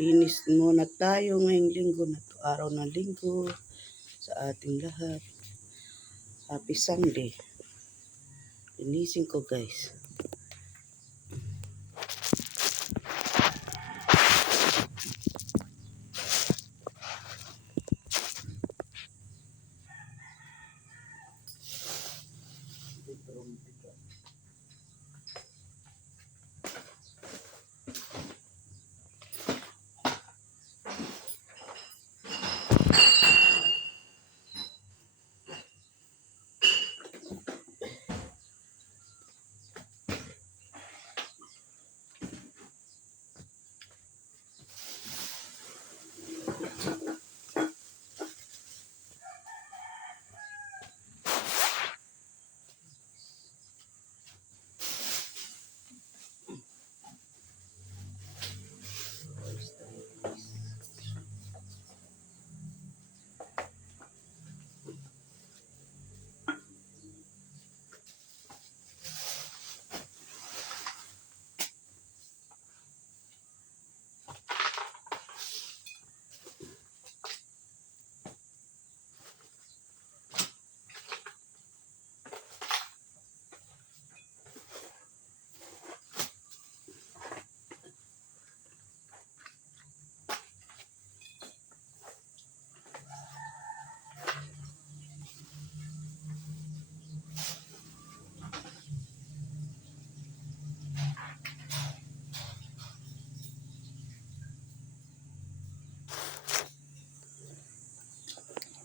Linis muna tayo ngayong linggo na to. Araw ng linggo sa ating lahat. Happy Sunday. Linisin ko guys.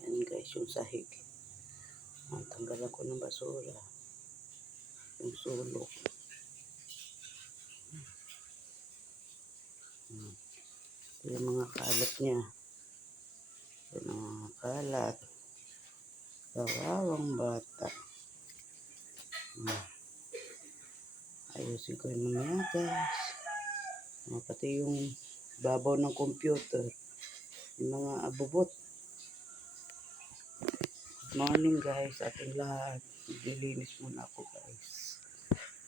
Yan guys, yung sahig. Tanggalan ko ng basura. Yung sulok. Ito yung mga kalat niya. Ito yung mga kalat. Kawawang bata. Ayusin ko yung mga guys. Pati yung babaw ng computer. Yung mga abubot. Morning guys, ating lahat. Maglilinis muna ako guys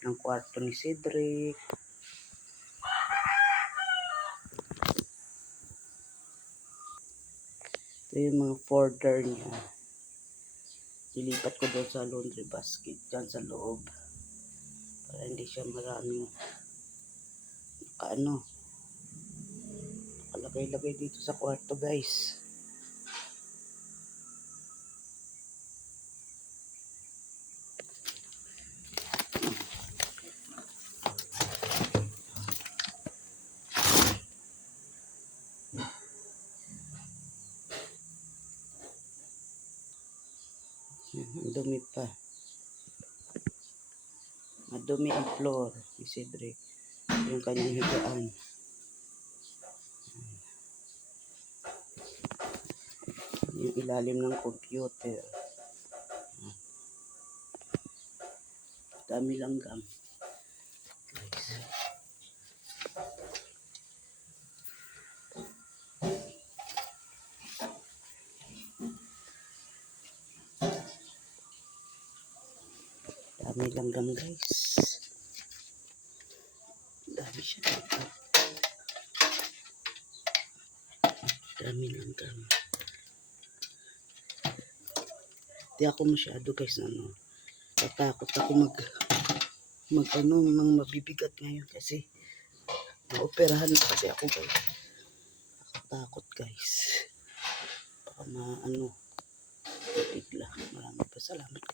ng kwarto ni Cedric. Ito yung mga folder niya. Ilipat ko doon sa laundry basket dyan sa loob para hindi siya maraming nakalagay-lagay dito sa kwarto guys. Ang dumi pa. Madumi ang floor ni Cedric. Yung kanyang higaan. Yung ilalim ng computer. Dami langgam. Dami langgam guys. Dami siya dito. Dami langgam. Di ako masyado guys tatakot ako ng mabibigat ngayon kasi maoperahan na kasi ako guys. Takot guys. Baka bigla. Maraming pasalamat.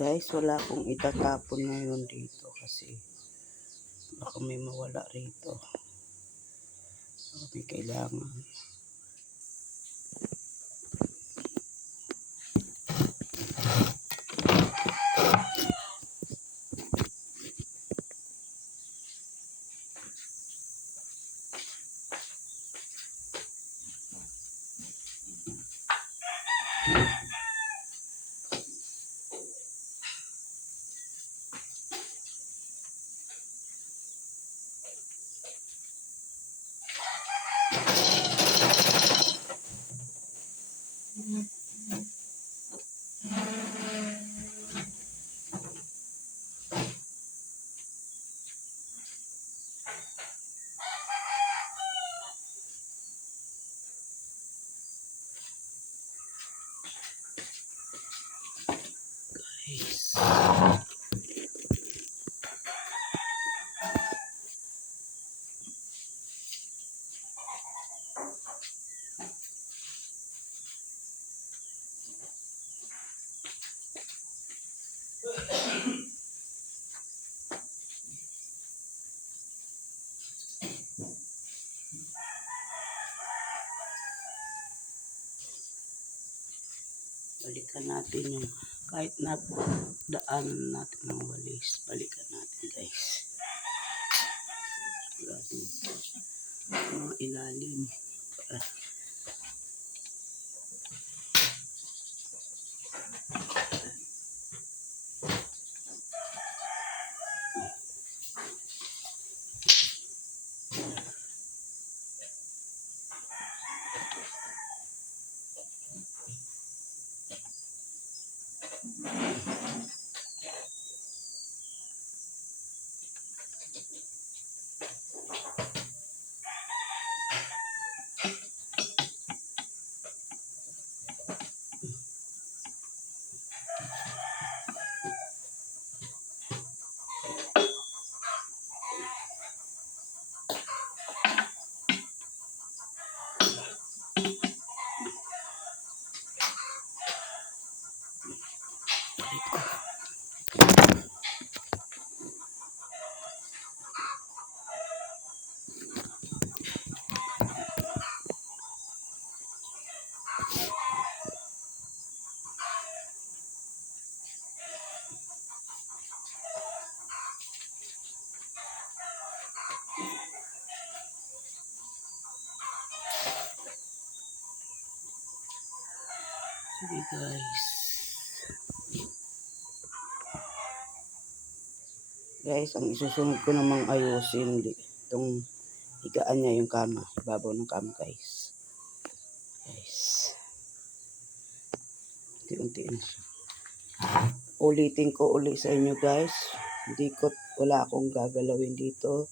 Guys, wala akong itatapon ngayon dito kasi baka may mawala rito. Baka may kailangan. Balikan natin yung kahit na daanan natin ng walis. Balikan natin guys. Siguraduhin mga ilalim. Para sige guys. Guys, ang isusunod ko namang ayusin itong higaan niya yung kama. Ibabaw ng kama guys. Guys. Unti-unti na siya. Ulitin ko uli sa inyo guys. Wala akong gagalawin dito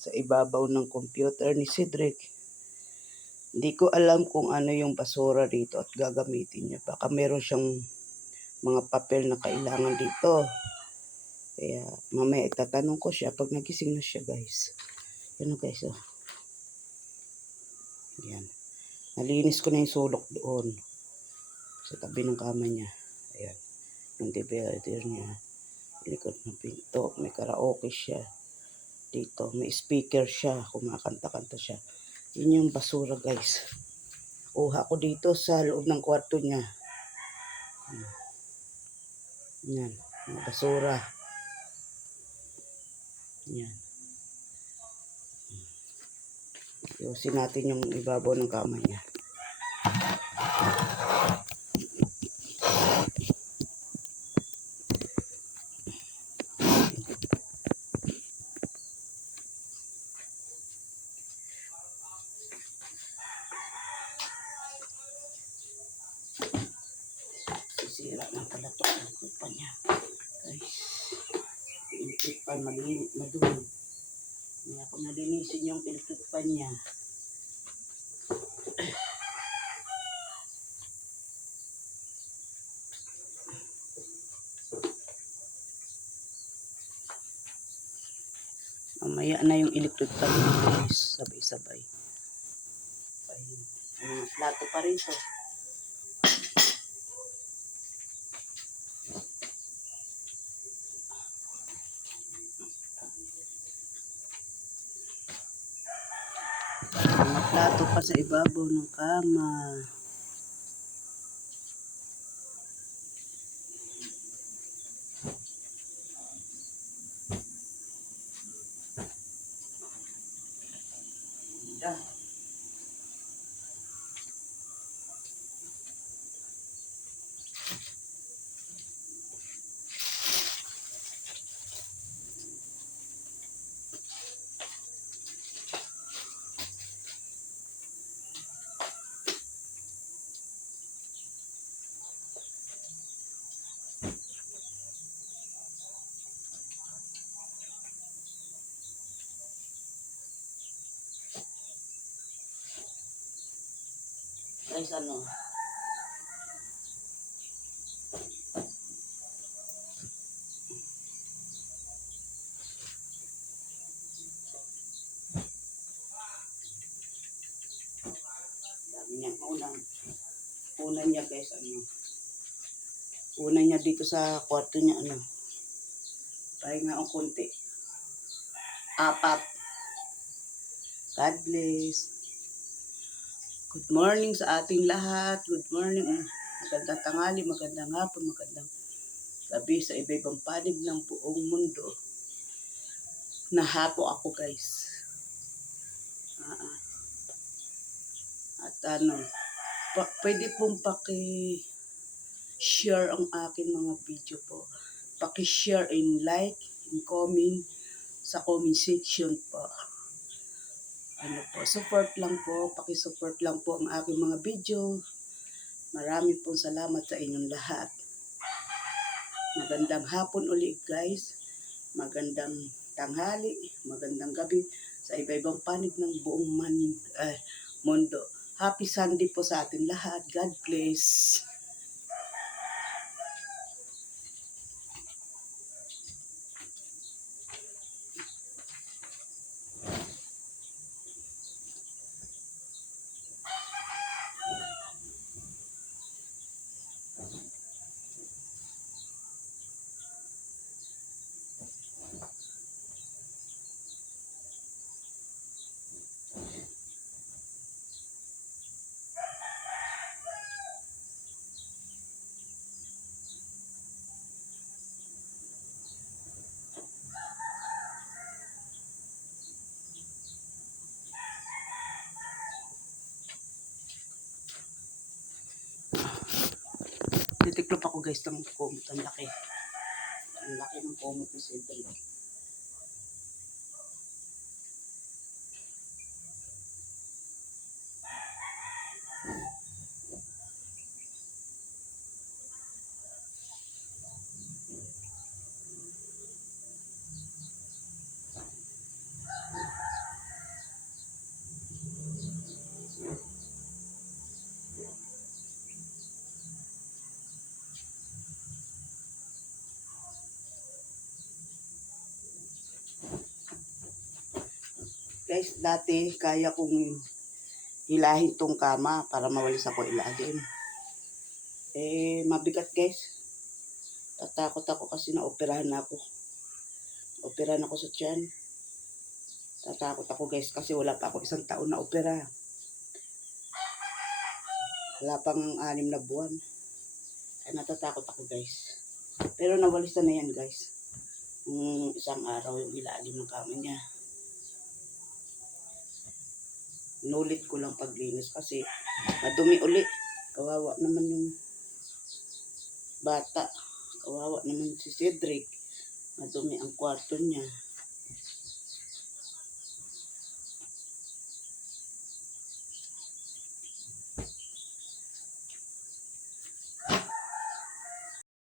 sa ibabaw ng computer ni Cedric. Hindi ko alam kung ano yung basura dito at gagamitin niya. Baka meron siyang mga papel na kailangan dito. Kaya mamaya itatanong ko siya pag nagising na siya guys. Yan guys oh. Yan. Nalinis ko na yung sulok doon. Sa tabi ng kama niya. Ayan. Yung divider niya. Likod ng pinto. May karaoke siya. Dito. May speaker siya. Kumakanta-kanta siya. Yun yung basura guys. Kuha ko dito sa loob ng kwarto niya. Yan. Mga basura. Yan. Ayusin natin yung ibabaw ng kama niya. Sisira na pala ito. Ang pa niya. Guys. Electric pan. Madumi. Hindi ako nalinisin yung electric pan niya. Mamaya na yung electric pan niya guys. Sabay-sabay. Plato pa rin siya. Mga plato pa sa ibabaw ng kama. Guys, ano? Dami niya. Una niya guys, ano? Una niya dito sa kwarto niya, ano? Pahinga ang konti. 4. God bless. Good morning sa ating lahat. Good morning. Magandang tanghali, magandang hapon, magandang gabi sa iba-ibang panig ng buong mundo. Nahapo ako guys. Ah, at pwede pong paki-share ang akin mga video po. Paki-share and like and comment sa comment section po. Support lang po, paki-support lang po ang aking mga video. Marami pong salamat sa inyong lahat. Magandang hapon ulit guys. Magandang tanghali, magandang gabi sa iba-ibang panig ng buong mundo. Happy Sunday po sa ating lahat. God bless. Titiklop ako guys ng kumot. Ang laki. Ang laki ng kumot ni Cedric. Guys, dati kaya kong hilahin tong kama para mawalis ako ilalim. Mabigat guys. Tatakot ako kasi naoperahan ako. Operahan ako sa tiyan. Tatakot ako guys kasi wala pa ako 1 taon na opera. Wala pang 6 na buwan. Kaya natatakot ako guys. Pero nawalisan na yan guys. Isang araw yung ilalim ng kama niya. Inulit ko lang paglinis kasi madumi uli. Kawawa naman yung bata. Kawawa naman si Cedric. Madumi ang kwarto niya.